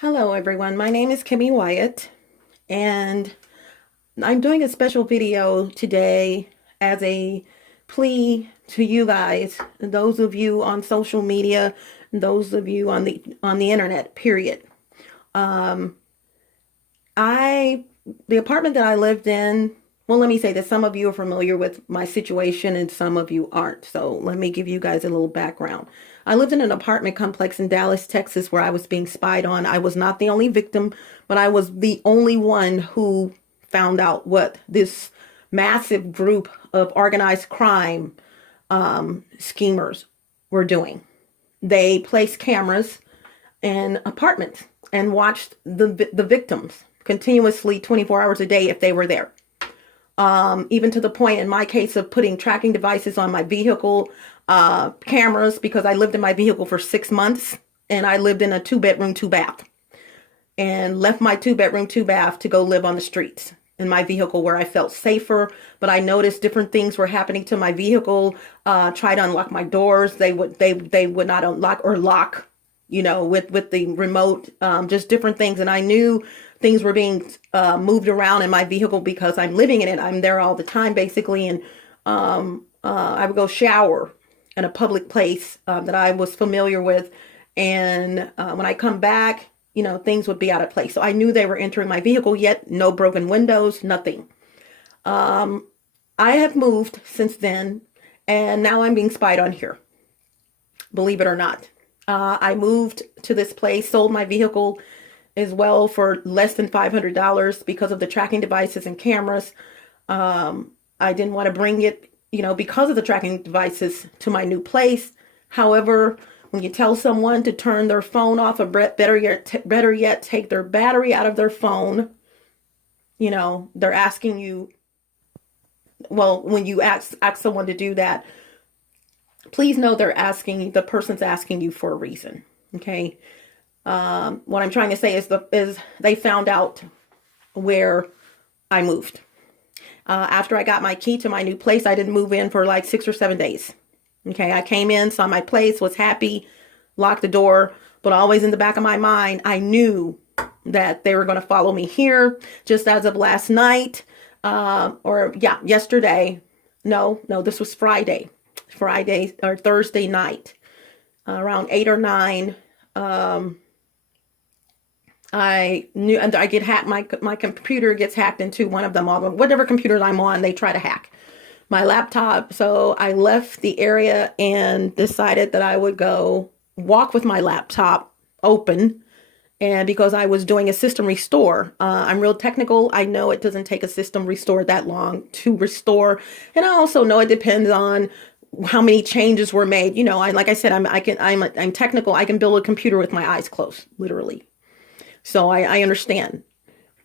Hello everyone, my name is Kimmy Wyatt and I'm doing a special video today as a plea to you guys, those of you on social media, those of you on the internet, period. Um, the apartment that I lived in, well, let me say that some of you are familiar with my situation and some of you aren't. So let me give you guys a little background. I lived in an apartment complex in Dallas, Texas, where I was being spied on. I was not the only victim, but I was the only one who found out what this massive group of organized crime schemers were doing. They placed cameras in apartments and watched the victims continuously 24 hours a day if they were there. Even to the point in my case of putting tracking devices on my vehicle, cameras, because I lived in my vehicle for 6 months and I lived in a 2-bedroom, 2-bath and left my 2-bedroom, 2-bath to go live on the streets in my vehicle where I felt safer. But I noticed different things were happening to my vehicle. Try to unlock my doors. They would not unlock or lock, with the remote, just different things. And I knew things were being moved around in my vehicle because I'm living in it. I'm there all the time, basically. And I would go shower in a public place that I was familiar with. And when I come back, things would be out of place. So I knew they were entering my vehicle, yet no broken windows, nothing. I have moved since then, and now I'm being spied on here, believe it or not. I moved to this place, sold my vehicle as well for less than $500 because of the tracking devices and cameras. I didn't want to bring it, because of the tracking devices to my new place. However, when you tell someone to turn their phone off, or better yet, take their battery out of their phone, they're asking you, well, when you ask someone to do that, please know the person's asking you for a reason. Okay. What I'm trying to say is they found out where I moved. After I got my key to my new place, I didn't move in for like 6 or 7 days. Okay, I came in, saw my place, was happy, locked the door, but always in the back of my mind, I knew that they were going to follow me here. Just as of last night, yesterday. No, this was Friday or Thursday night, around 8 or 9. I knew, and I get hacked. My computer gets hacked into one of them. Whatever computers I'm on, they try to hack my laptop. So I left the area and decided that I would go walk with my laptop open. And because I was doing a system restore, I'm real technical. I know it doesn't take a system restore that long to restore. And I also know it depends on how many changes were made. Like I said, I'm technical. I can build a computer with my eyes closed, literally. So I understand,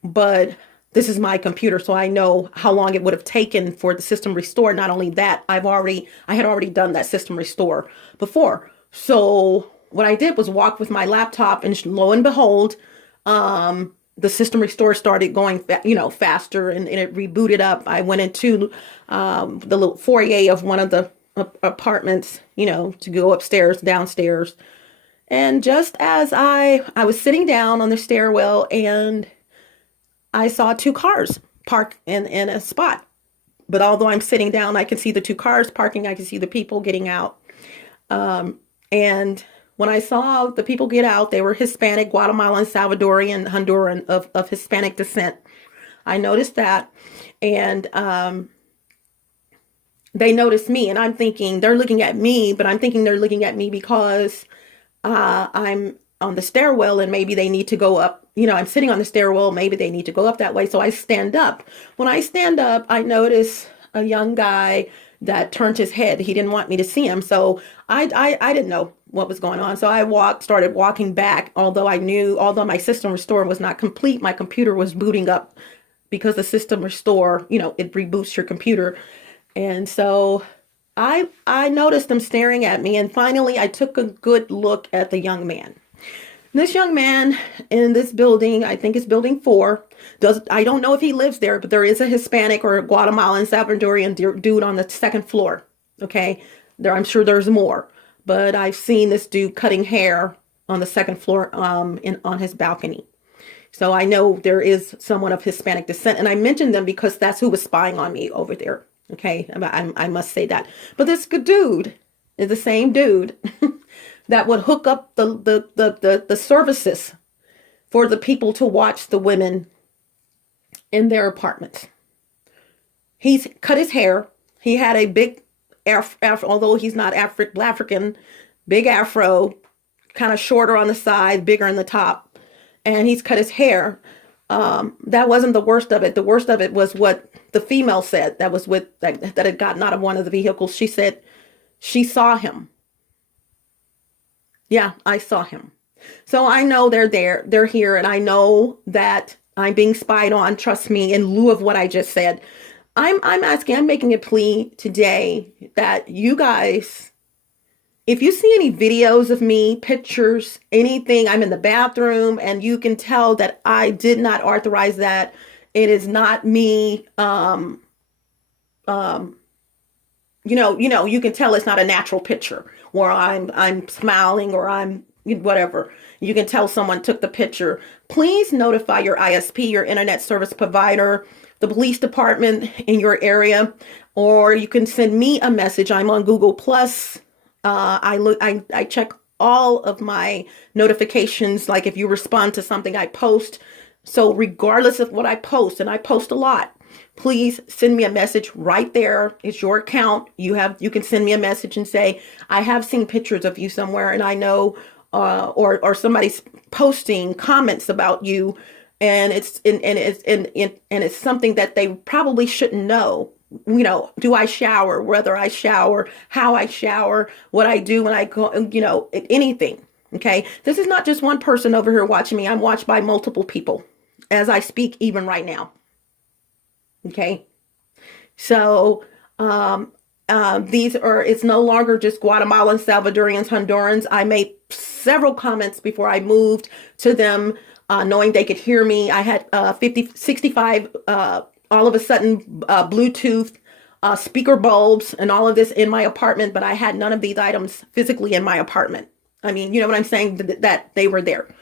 but this is my computer, so I know how long it would have taken for the system restore. Not only that, I had already done that system restore before. So what I did was walk with my laptop, and lo and behold, the system restore started going, faster, and it rebooted up. I went into the little foyer of one of the apartments, to go upstairs, downstairs. And just as I was sitting down on the stairwell, and I saw 2 cars parked in a spot. But although I'm sitting down, I can see the 2 cars parking. I can see the people getting out. And when I saw the people get out, they were Hispanic, Guatemalan, Salvadorian, Honduran of Hispanic descent. I noticed that. And they noticed me. And I'm thinking they're looking at me, but I'm thinking they're looking at me because I'm on the stairwell and maybe they need to go up. I'm sitting on the stairwell. Maybe they need to go up that way. So I stand up. When I stand up, I notice a young guy that turned his head. He didn't want me to see him. So I didn't know what was going on. So I started walking back. Although my system restore was not complete, my computer was booting up because the system restore, it reboots your computer. And so I noticed them staring at me, and finally I took a good look at the young man. This young man in this building, I think it's building 4, I don't know if he lives there, but there is a Hispanic or a Guatemalan, Salvadorian dude on the 2nd floor. Okay. I'm sure there's more, but I've seen this dude cutting hair on the second floor on his balcony. So I know there is someone of Hispanic descent, and I mentioned them because that's who was spying on me over there. Okay, I must say that. But this good dude is the same dude that would hook up the services for the people to watch the women in their apartments. He's cut his hair. He had a big afro, although he's not African, big afro, kind of shorter on the side, bigger in the top. And he's cut his hair. That wasn't the worst of it. The worst of it was what the female said that was with that had gotten out of one of the vehicles. She said she saw him. Yeah, I saw him. So I know they're there, they're here, and I know that I'm being spied on. Trust me, in lieu of what I just said. I'm making a plea today that you guys, if you see any videos of me, pictures, anything, I'm in the bathroom and you can tell that I did not authorize that. It is not me. You can tell it's not a natural picture where I'm smiling or I'm whatever. You can tell someone took the picture. Please notify your ISP, your internet service provider, the police department in your area, or you can send me a message. I'm on Google Plus. I check all of my notifications. Like if you respond to something I post. So regardless of what I post, and I post a lot, please send me a message right there. It's your account. You can send me a message and say, I have seen pictures of you somewhere and I know, or somebody's posting comments about you. And it's something that they probably shouldn't know. Do I shower, whether I shower, how I shower, what I do when I go, anything. Okay. This is not just one person over here watching me. I'm watched by multiple people as I speak, even right now. Okay. So, it's no longer just Guatemalans, Salvadorians, Hondurans. I made several comments before I moved to them, knowing they could hear me. I had 65 all of a sudden Bluetooth speaker bulbs and all of this in my apartment, but I had none of these items physically in my apartment. I mean, you know what I'm saying? That they were there.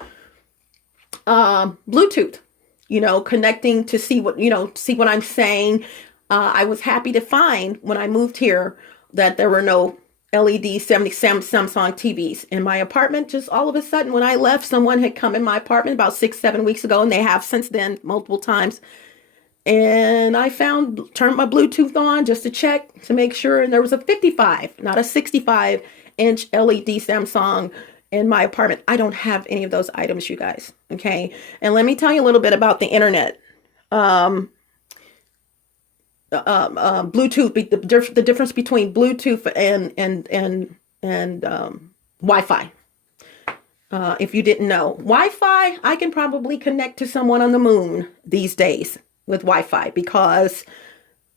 Bluetooth, connecting to see what I'm saying. I was happy to find when I moved here that there were no LED Samsung TVs in my apartment. Just all of a sudden, when I left, someone had come in my apartment about 6-7 weeks ago, and they have since then multiple times. And I turned my Bluetooth on just to check to make sure. And there was a 55, not a 65-inch LED Samsung in my apartment. I don't have any of those items, you guys. Okay. And let me tell you a little bit about the internet. Bluetooth, the difference between Bluetooth and Wi-Fi. If you didn't know, Wi-Fi, I can probably connect to someone on the moon these days with Wi-Fi because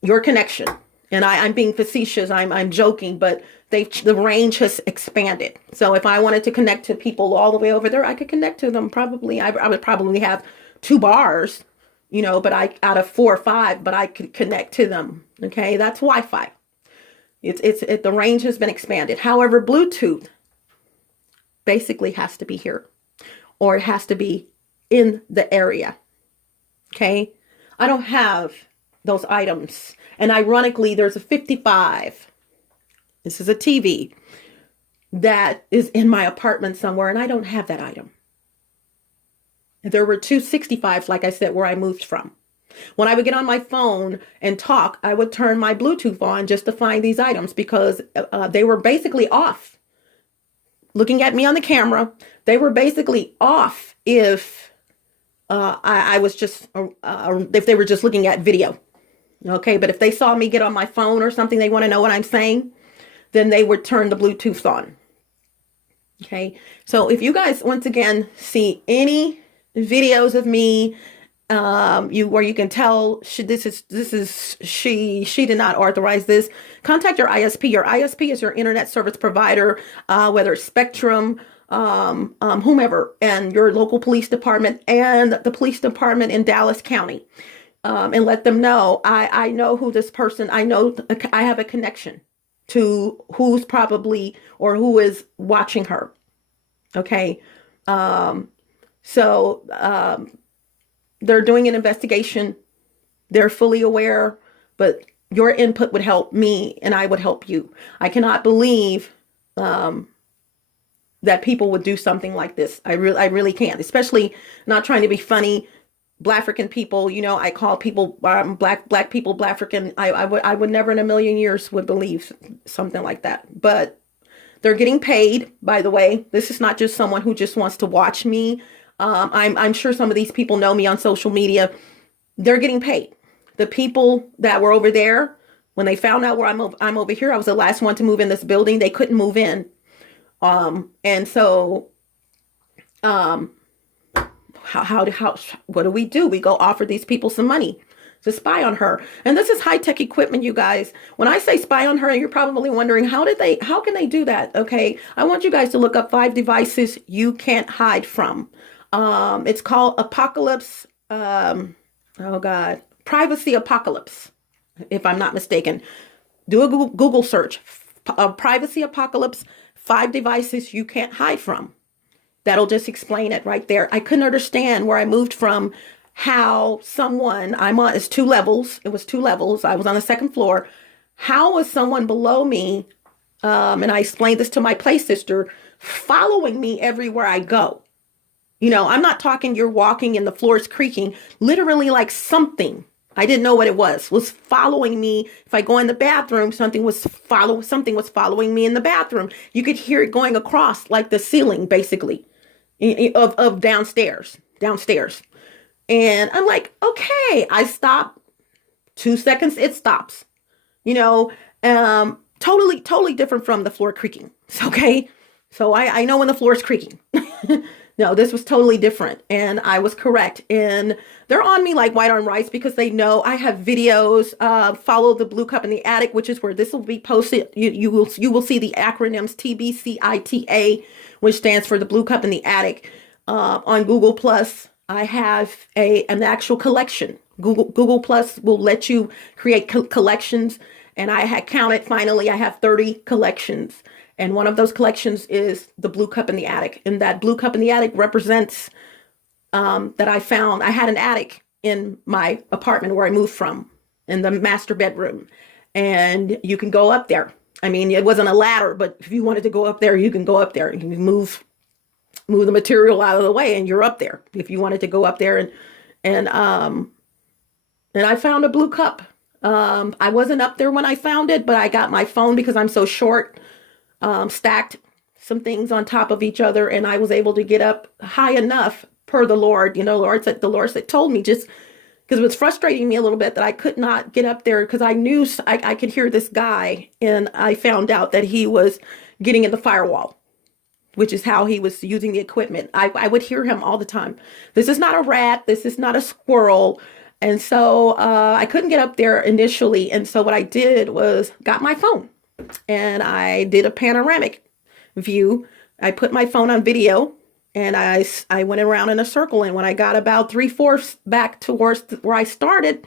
your connection, and I'm being facetious, I'm joking, but the range has expanded. So if I wanted to connect to people all the way over there, I could connect to them. Probably, I would probably have 2 bars, but out of 4 or 5, but I could connect to them. Okay, that's Wi-Fi. The range has been expanded. However, Bluetooth basically has to be here, or it has to be in the area. Okay, I don't have those items. And ironically, there's a 55. This is a TV that is in my apartment somewhere, and I don't have that item. There were 2 65s, like I said, where I moved from. When I would get on my phone and talk, I would turn my Bluetooth on just to find these items because they were basically off. Looking at me on the camera, they were basically off if I was just, if they were just looking at video. Okay, but if they saw me get on my phone or something, they want to know what I'm saying, then they would turn the Bluetooth on. Okay, so if you guys, once again, see any videos of me, where you can tell she did not authorize this, contact your ISP. Your ISP is your internet service provider, whether it's Spectrum, whomever, and your local police department and the police department in Dallas County, and let them know I know who this person. I know I have a connection to who's probably or who is watching her. Okay. So they're doing an investigation. They're fully aware, but your input would help me and I would help you. I cannot believe that people would do something like this. I really can't, especially not trying to be funny. Black-African people, I call people black people, Black-African. I would never in a million years would believe something like that. But they're getting paid, by the way. This is not just someone who just wants to watch me. I'm sure some of these people know me on social media. They're getting paid. The people that were over there, when they found out where I'm over here, I was the last one to move in this building. They couldn't move in. And so, what do? We go offer these people some money to spy on her. And this is high-tech equipment, you guys. When I say spy on her, you're probably wondering, how can they do that? Okay. I want you guys to look up 5 devices you can't hide from. It's called Apocalypse. Oh God, Privacy Apocalypse, if I'm not mistaken. Do a Google search, Privacy Apocalypse, 5 devices you can't hide from. That'll just explain it right there. I couldn't understand where I moved from, how someone, it's 2 levels. It was 2 levels. I was on the 2nd floor. How was someone below me, and I explained this to my play sister, following me everywhere I go? I'm not talking you're walking and the floor is creaking, literally like something, I didn't know what it was following me. If I go in the bathroom, something was following me in the bathroom. You could hear it going across like the ceiling, basically, of downstairs. And I'm like, okay, I stop. 2 seconds, it stops. Totally different from the floor creaking. Okay. So I know when the floor is creaking. No, this was totally different. And I was correct. And they're on me like white on rice because they know I have videos. Follow the Blue Cup in the Attic, which is where this will be posted. You will see the acronyms TBCITA, which stands for the Blue Cup in the Attic. On Google Plus, I have an actual collection. Google Plus will let you create collections. And I had counted, finally, I have 30 collections. And one of those collections is the Blue Cup in the Attic. And that Blue Cup in the Attic represents that I had an attic in my apartment where I moved from, in the master bedroom. And you can go up there. I mean, it wasn't a ladder, but if you wanted to go up there, you can go up there. You can move the material out of the way and you're up there. If you wanted to go up there and I found a Blue Cup. I wasn't up there when I found it, but I got my phone because I'm so short. Stacked some things on top of each other, and I was able to get up high enough per the Lord. The Lord said, told me, just because it was frustrating me a little bit that I could not get up there because I knew I could hear this guy, and I found out that he was getting in the firewall, which is how he was using the equipment. I would hear him all the time. This is not a rat. This is not a squirrel. And so I couldn't get up there initially. And so what I did was got my phone. And I did a panoramic view. I put my phone on video and I went around in a circle. And when I got about 3/4 back towards where I started,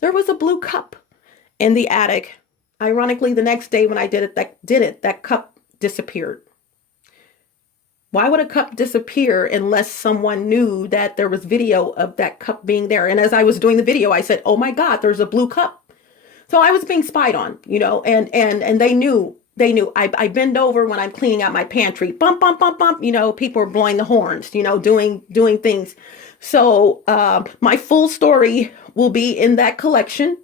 there was a Blue Cup in the attic. Ironically, the next day when I did it, that cup disappeared. Why would a cup disappear unless someone knew that there was video of that cup being there? And as I was doing the video, I said, oh my God, there's a Blue Cup. So I was being spied on, and they knew. I bend over when I'm cleaning out my pantry. Bump, bump, bump, bump. People are blowing the horns, doing things. So my full story will be in that collection.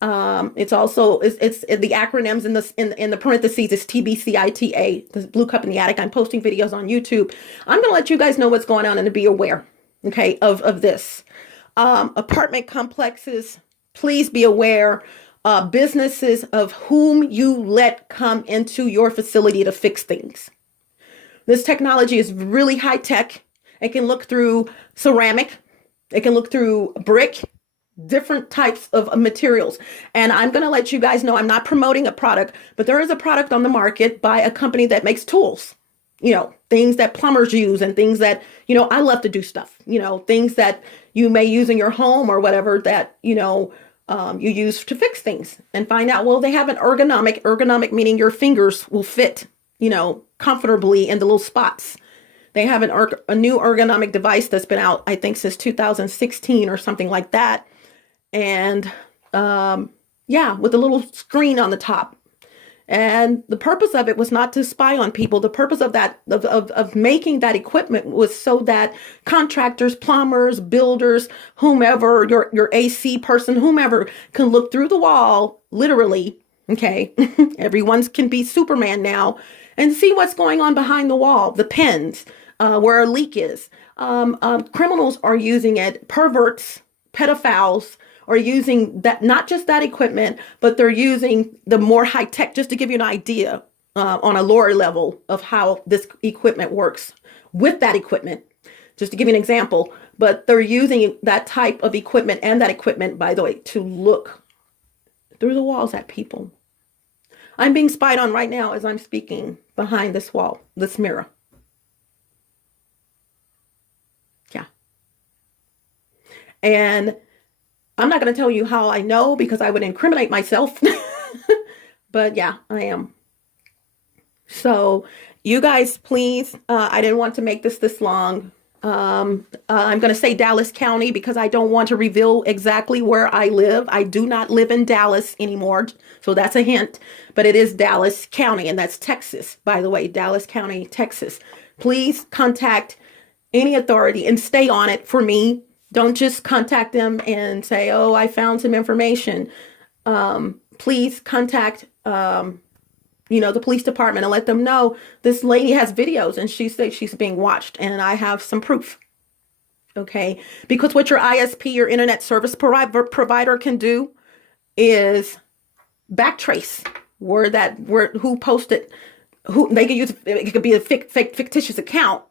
It's also it's the acronyms in the parentheses is TBCITA, the Blue Cup in the Attic. I'm posting videos on YouTube. I'm going to let you guys know what's going on and to be aware, okay, of this. Apartment complexes, please be aware. Businesses of whom you let come into your facility to fix things. This technology is really high tech. It can look through ceramic. It can look through brick, different types of materials. And I'm going to let you guys know I'm not promoting a product, but there is a product on the market by a company that makes tools, things that plumbers use and things that, I love to do stuff, things that you may use in your home or whatever that, you use to fix things and find out, well, they have an ergonomic meaning your fingers will fit, comfortably in the little spots. They have a new ergonomic device that's been out, I think, since 2016 or something like that. And yeah, with a little screen on the top. And the purpose of it was not to spy on people. The purpose of that, of making that equipment was so that contractors, plumbers, builders, whomever, your AC person, whomever can look through the wall, literally, okay? Everyone's can be Superman now and see what's going on behind the wall, the pins, where a leak is. Criminals are using it, perverts, pedophiles, are using that, not just that equipment, but they're using the more high tech, just to give you an idea on a lower level of how this equipment works with that equipment, just to give you an example. But they're using that type of equipment and that equipment, by the way, to look through the walls at people. I'm being spied on right now as I'm speaking behind this wall, this mirror. Yeah. And I'm not going to tell you how I know because I would incriminate myself. But yeah, I am. So you guys, please, I didn't want to make this long. I'm going to say Dallas County because I don't want to reveal exactly where I live. I do not live in Dallas anymore. So that's a hint. But it is Dallas County, and that's Texas, by the way, Dallas County, Texas. Please contact any authority and stay on it for me. Don't just contact them and say, oh, I found some information. Please contact, the police department and let them know this lady has videos and she says she's being watched and I have some proof. Okay. Because what your ISP, your internet service provider can do is backtrace who posted, who they can use. It could be a fictitious account.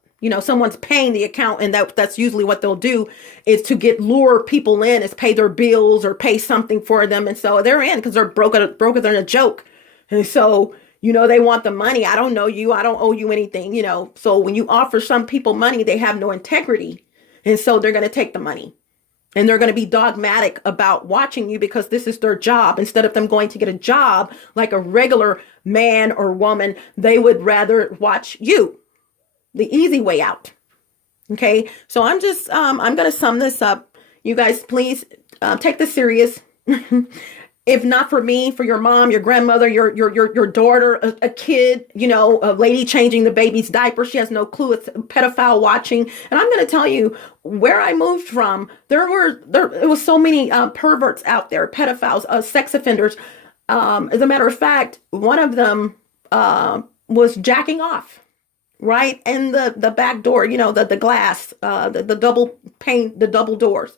Someone's paying the account, and that's usually what they'll do is to lure people in, is pay their bills or pay something for them. And so they're in because they're broke than a joke. And so, they want the money. I don't know you. I don't owe you anything, So when you offer some people money, they have no integrity. And so they're going to take the money and they're going to be dogmatic about watching you because this is their job. Instead of them going to get a job like a regular man or woman, they would rather watch you. The easy way out. Okay. So I'm going to sum this up. You guys, please take this serious. If not for me, for your mom, your grandmother, your daughter, a kid, a lady changing the baby's diaper. She has no clue. It's a pedophile watching. And I'm going to tell you where I moved from. It was so many perverts out there, pedophiles, sex offenders. As a matter of fact, one of them was jacking off. Right. And the back door, the glass, the double pane, the double doors.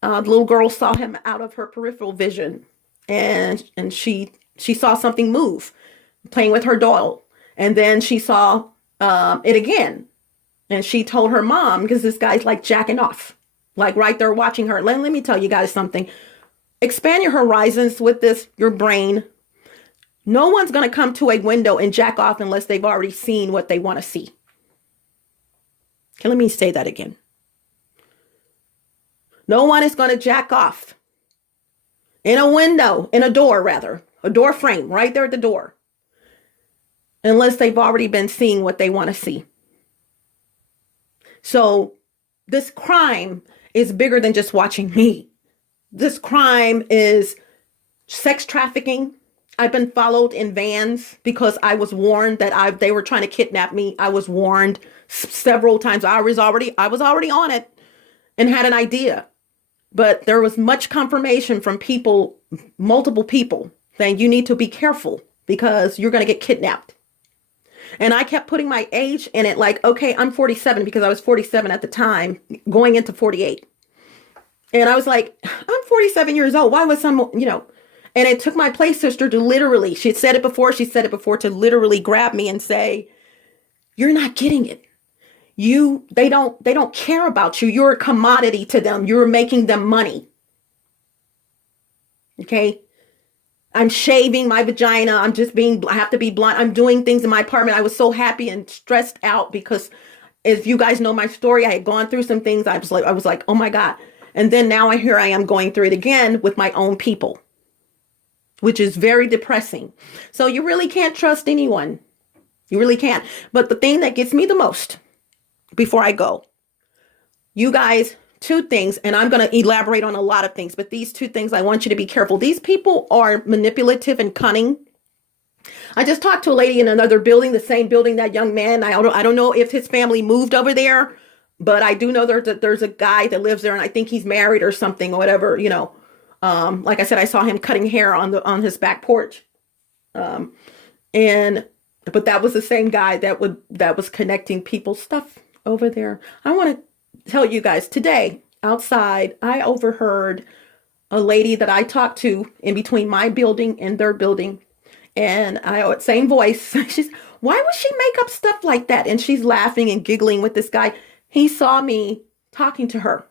The little girl saw him out of her peripheral vision and she saw something move playing with her doll. And then she saw it again. And she told her mom, because this guy's like jacking off, like right there watching her. Let me tell you guys something. Expand your horizons with your brain. No one's going to come to a window and jack off unless they've already seen what they want to see. Okay, let me say that again. No one is going to jack off in a window, in a door rather, a door frame right there at the door, unless they've already been seeing what they want to see. So this crime is bigger than just watching me. This crime is sex trafficking. I've been followed in vans because I was warned that they were trying to kidnap me. I was warned several times. I was already on it and had an idea. But there was much confirmation from people, multiple people, saying you need to be careful because you're going to get kidnapped. And I kept putting my age in it like, okay, I'm 47 because I was 47 at the time, going into 48. And I was like, I'm 47 years old. Why was someone, And it took my play sister to literally, she said it before, to literally grab me and say, you're not getting it. They don't care about you. You're a commodity to them. You're making them money. Okay. I'm shaving my vagina. I have to be blunt. I'm doing things in my apartment. I was so happy and stressed out because if you guys know my story, I had gone through some things. I was like, oh my God. And then now here I am going through it again with my own people, which is very depressing. So you really can't trust anyone. You really can't. But the thing that gets me the most before I go. You guys, two things, and I'm going to elaborate on a lot of things, but these two things I want you to be careful. These people are manipulative and cunning. I just talked to a lady in another building, the same building, that young man. I don't know if his family moved over there, but I do know there's a guy that lives there, and I think he's married or something or whatever, you know. Like I said, I saw him cutting hair on his back porch. But that was the same guy that was connecting people's stuff over there. I want to tell you guys today outside, I overheard a lady that I talked to in between my building and their building. And same voice. She's, why would she make up stuff like that? And she's laughing and giggling with this guy. He saw me talking to her.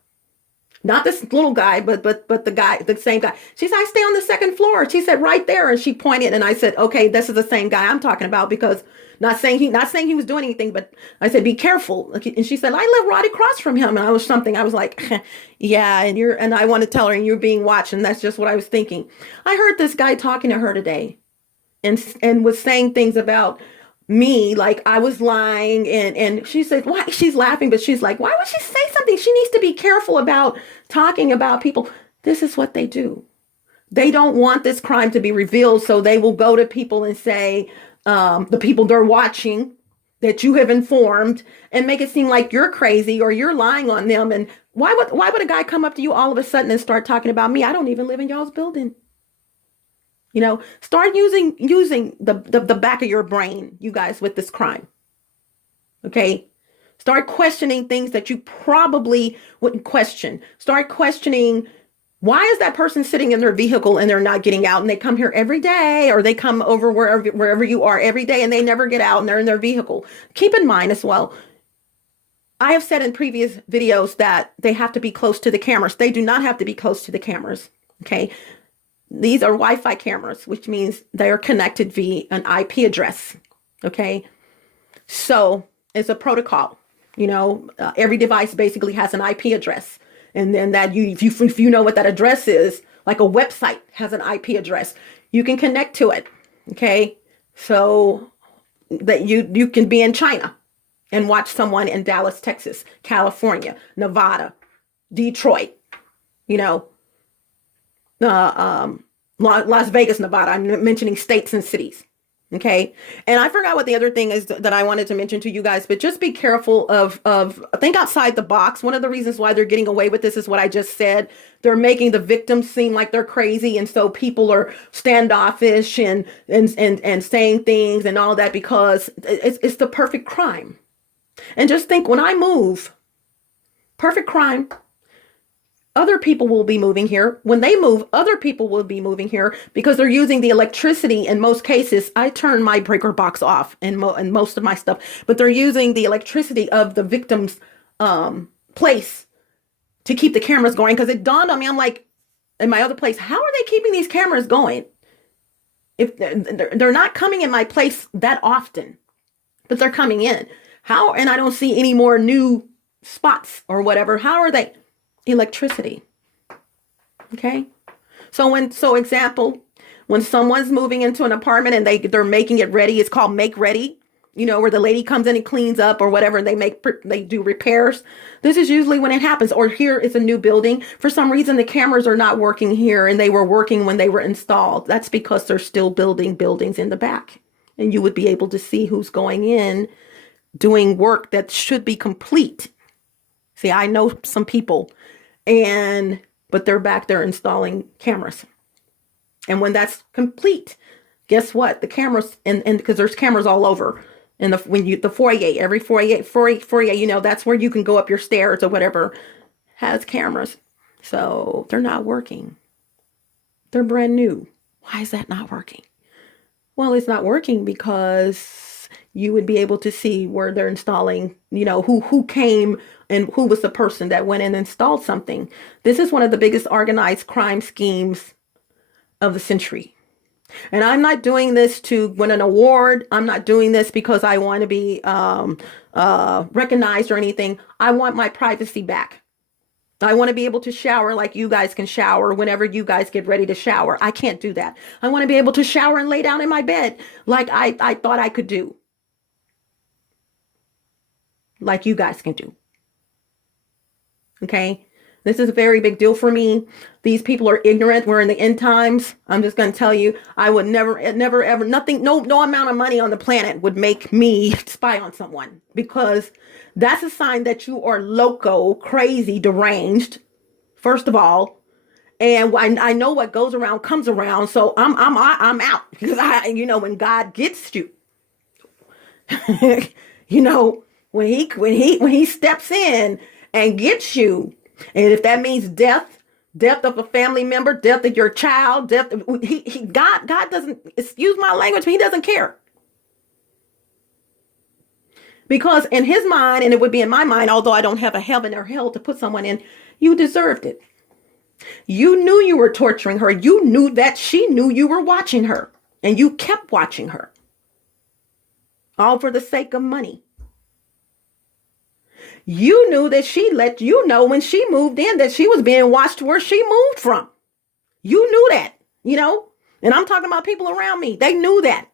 Not this little guy, but the guy, the same guy. She said, I stay on the second floor. She said, right there. And she pointed, and I said, okay, this is the same guy I'm talking about, because not saying he was doing anything, but I said, be careful. And she said, I live right across from him. And I was like, yeah, and I want to tell her, and you're being watched. And that's just what I was thinking. I heard this guy talking to her today and was saying things about me, like I was lying, and she said, why? She's laughing, but she's like, why would she say something? She needs to be careful about talking about people. This is what they do. They don't want this crime to be revealed, so they will go to people and say, the people they're watching that you have informed, and make it seem like you're crazy or you're lying on them. And why would a guy come up to you all of a sudden and start talking about me? I don't even live in y'all's building. You know, start using the back of your brain, you guys, with this crime. Okay. Start questioning things that you probably wouldn't question. Start questioning, why is that person sitting in their vehicle and they're not getting out, and they come here every day, or they come over wherever you are every day and they never get out and they're in their vehicle. Keep in mind as well, I have said in previous videos that they have to be close to the cameras. They do not have to be close to the cameras. Okay. These are Wi-Fi cameras, which means they are connected via an IP address. Okay. So it's a protocol, you know, every device basically has an IP address. And then that if you know what that address is, like a website has an IP address, you can connect to it. Okay. So that you can be in China and watch someone in Dallas, Texas, California, Nevada, Detroit, you know, Las Vegas, Nevada. I'm mentioning states and cities. Okay. And I forgot what the other thing is that I wanted to mention to you guys, but just be careful of think outside the box. One of the reasons why they're getting away with this is what I just said. They're making the victims seem like they're crazy. And so people are standoffish and saying things and all that, because it's the perfect crime. And just think, when I move, perfect crime, other people will be moving here. When they move, other people will be moving here, because they're using the electricity. In most cases, I turn my breaker box off in most of my stuff, but they're using the electricity of the victim's place to keep the cameras going. Because it dawned on me, I'm like, in my other place, how are they keeping these cameras going? If they're not coming in my place that often, but they're coming in. How? And I don't see any more new spots or whatever. How are they? Electricity. Okay. So example, when someone's moving into an apartment and they're making it ready, it's called make ready, you know, where the lady comes in and cleans up or whatever, and they do repairs. This is usually when it happens. Or here is a new building. For some reason, the cameras are not working here, and they were working when they were installed. That's because they're still building buildings in the back, and you would be able to see who's going in doing work that should be complete. See, I know some people, but they're back there installing cameras. And when that's complete, guess what? The cameras, and because there's cameras all over, and the foyer, every foyer, you know, that's where you can go up your stairs or whatever, has cameras. So they're not working. They're brand new. Why is that not working? Well, it's not working because you would be able to see where they're installing, you know, who came and who was the person that went and installed something. This is one of the biggest organized crime schemes of the century. And I'm not doing this to win an award. I'm not doing this because I want to be recognized or anything. I want my privacy back. I want to be able to shower like you guys can shower whenever you guys get ready to shower. I can't do that. I want to be able to shower and lay down in my bed like I thought I could do. like you guys can do. Okay. This is a very big deal for me. These people are ignorant. We're in the end times. I'm just going to tell you, I would never, ever, nothing, no amount of money on the planet would make me spy on someone, because that's a sign that you are loco, crazy, deranged, first of all. And I know what goes around comes around. So I'm out, because when God gets you, when he steps in and gets you, and if that means death of a family member, death of your child, God doesn't, excuse my language, he doesn't care. Because in his mind, and it would be in my mind, although I don't have a heaven or hell to put someone in, you deserved it. You knew you were torturing her. You knew that she knew you were watching her, and you kept watching her, all for the sake of money. You knew that she let you know when she moved in that she was being watched where she moved from. You knew that, and I'm talking about people around me. They knew that.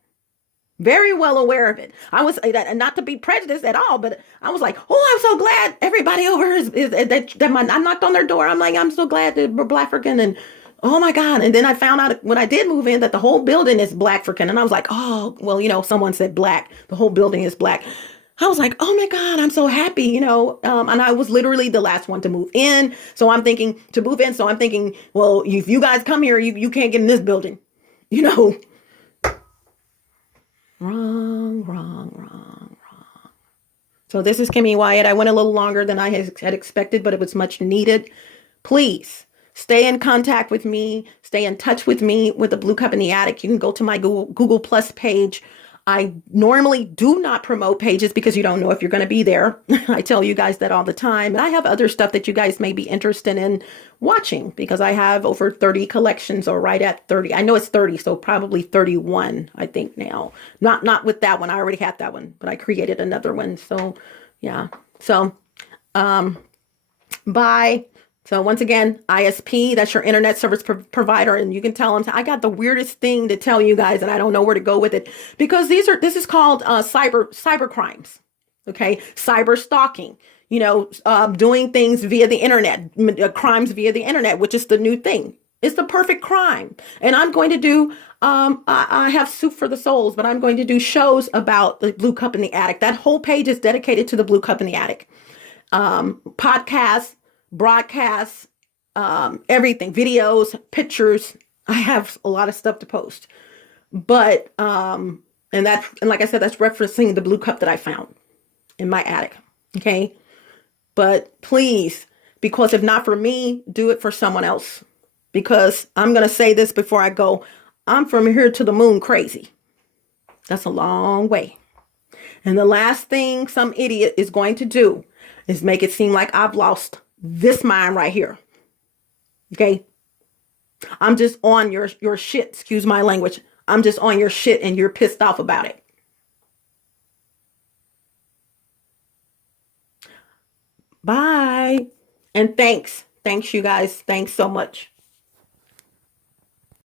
Very well aware of it. I was, not to be prejudiced at all, but I was like, oh, I'm so glad everybody over here is that I knocked on their door. I'm like, I'm so glad that we're Black African, and oh my God. And then I found out when I did move in that the whole building is Black African. And I was like, oh, well, someone said Black. The whole building is Black. I was like, oh my God, I'm so happy, and I was literally the last one to move in. So I'm thinking, well, if you guys come here, you can't get in this building, Wrong. So this is Kimmy Wyatt. I went a little longer than I had expected, but it was much needed. Please stay in contact with me. Stay in touch with me with the Blue Cup in the Attic. You can go to my Google Plus page. I normally do not promote pages because you don't know if you're going to be there. I tell you guys that all the time. And I have other stuff that you guys may be interested in watching, because I have over 30 collections, or right at 30. I know it's 30, so probably 31, I think now. Not with that one. I already had that one, but I created another one. So yeah. So bye. So once again, ISP, that's your internet service provider. And you can tell them, I got the weirdest thing to tell you guys, and I don't know where to go with it, because this is called cyber crimes. Okay. Cyber stalking, doing things via the internet, crimes via the internet, which is the new thing. It's the perfect crime. And I'm going to do, I have Soup for the Souls, but I'm going to do shows about the Blue Cup in the Attic. That whole page is dedicated to the Blue Cup in the Attic. Podcasts, broadcasts, everything, videos, pictures. I have a lot of stuff to post, but, and like I said, that's referencing the Blue Cup that I found in my attic. Okay. But please, because if not for me, do it for someone else, because I'm going to say this before I go. I'm from here to the moon crazy. That's a long way. And the last thing some idiot is going to do is make it seem like I've lost this mind right here. Okay. I'm just on your shit. Excuse my language. I'm just on your shit, and you're pissed off about it. Bye. And thanks. Thanks, you guys. Thanks so much.